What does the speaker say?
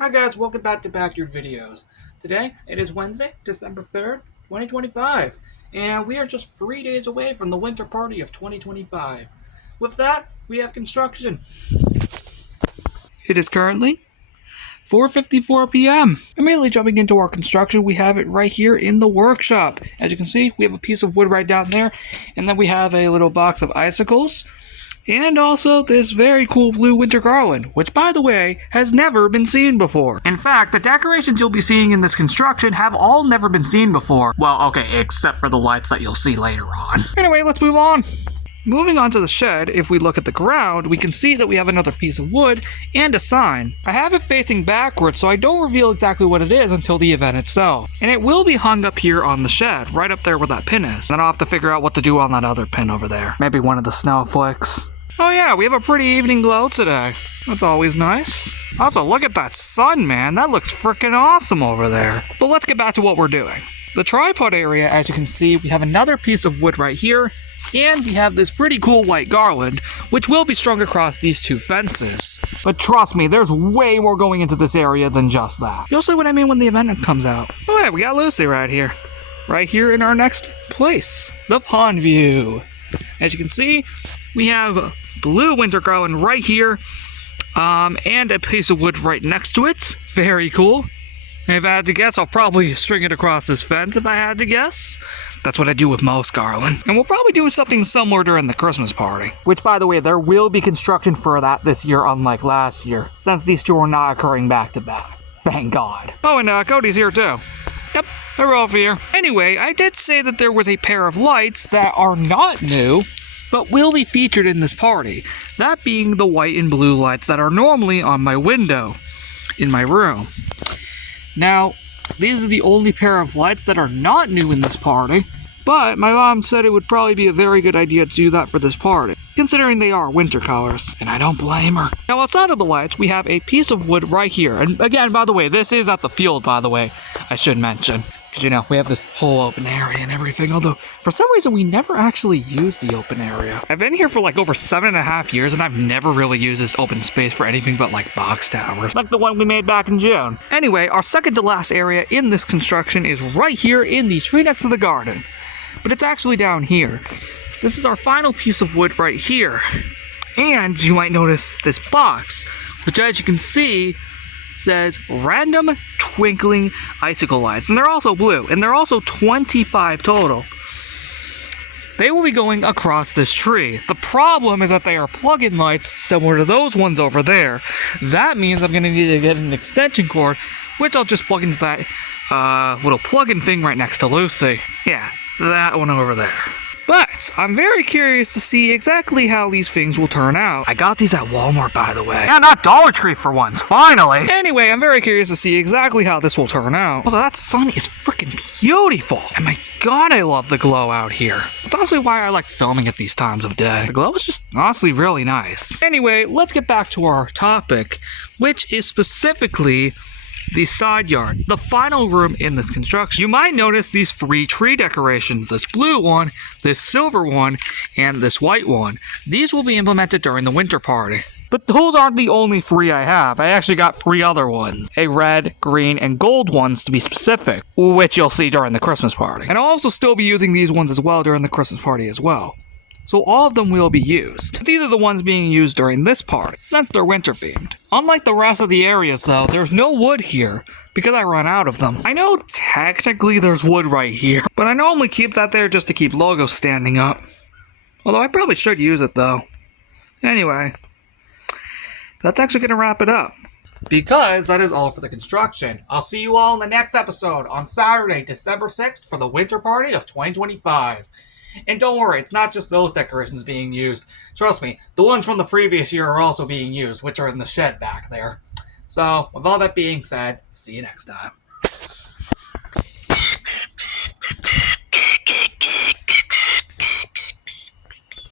Hi guys, welcome back to Backyard Videos. Today, it is Wednesday, December 3rd, 2025, and we are just 3 days away from the winter party of 2025. With that, we have construction. It is currently 4:54 p.m. Immediately jumping into our construction, we have it right here in the workshop. As you can see, we have a piece of wood right down there, and then we have a little box of icicles. And also this very cool blue winter garland, which by the way, has never been seen before. In fact, the decorations you'll be seeing in this construction have all never been seen before. Well, okay, except for the lights that you'll see later on. Anyway, let's move on. Moving on to the shed, if we look at the ground, we can see that we have another piece of wood and a sign. I have it facing backwards, so I don't reveal exactly what it is until the event itself. And it will be hung up here on the shed, right up there where that pin is. Then I'll have to figure out what to do on that other pin over there. Maybe one of the snowflakes. Oh yeah, we have a pretty evening glow today. That's always nice. Also, look at that sun, man. That looks freaking awesome over there. But let's get back to what we're doing. The tripod area, as you can see, we have another piece of wood right here, and we have this pretty cool white garland, which will be strung across these two fences. But trust me, there's way more going into this area than just that. You'll see what I mean when the event comes out. Oh yeah, we got Lucy right here. Right here in our next place, the pond view. As you can see, we have blue winter garland right here, and a piece of wood right next to it. Very cool. If I had to guess, I'll probably string it across this fence if I had to guess. That's what I do with most garland. And we'll probably do something similar during the Christmas party. Which, by the way, there will be construction for that this year, unlike last year, since these two are not occurring back to back. Thank God. Oh, and Cody's here too. Yep, they're both here. Anyway, I did say that there was a pair of lights that are not new, but will be featured in this party. That being the white and blue lights that are normally on my window in my room. Now, these are the only pair of lights that are not new in this party, but my mom said it would probably be a very good idea to do that for this party, considering they are winter colors, and I don't blame her. Now, outside of the lights, we have a piece of wood right here, and again, by the way, this is at the field, by the way, I should mention. Because, you know, we have this whole open area and everything, although, for some reason, we never actually use the open area. I've been here for, like, over 7.5 years, and I've never really used this open space for anything but, like, box towers. Like the one we made back in June. Anyway, our second to last area in this construction is right here in the tree next to the garden. But it's actually down here. This is our final piece of wood right here. And you might notice this box, which, as you can see, says random twinkling icicle lights, and they're also blue, and they're also 25 total. They will be going across this tree. The problem is that they are plug-in lights similar to those ones over there. That means I'm going to need to get an extension cord, which I'll just plug into that little plug-in thing right next to Lucy. Yeah, that one over there. But I'm very curious to see exactly how these things will turn out. I got these at Walmart, by the way. Yeah, not Dollar Tree for once, finally. Anyway, I'm very curious to see exactly how this will turn out. Also, that sun is freaking beautiful. And my God, I love the glow out here. That's honestly why I like filming at these times of day. The glow is just honestly really nice. Anyway, let's get back to our topic, which is specifically the side yard, the final room in this construction. You might notice these 3 tree decorations, this blue one, this silver one, and this white one. These will be implemented during the winter party. But those aren't the only 3 I have. I actually got 3 other ones. A red, green, and gold ones to be specific, which you'll see during the Christmas party. And I'll also still be using these ones as well during the Christmas party as well. So all of them will be used. These are the ones being used during this party, since they're winter themed. Unlike the rest of the areas though, there's no wood here, because I run out of them. I know technically there's wood right here, but I normally keep that there just to keep logos standing up. Although I probably should use it though. Anyway, that's actually going to wrap it up. Because that is all for the construction. I'll see you all in the next episode on Saturday, December 6th for the winter party of 2025. And don't worry, it's not just those decorations being used. Trust me, the ones from the previous year are also being used, which are in the shed back there. So, with all that being said, see you next time.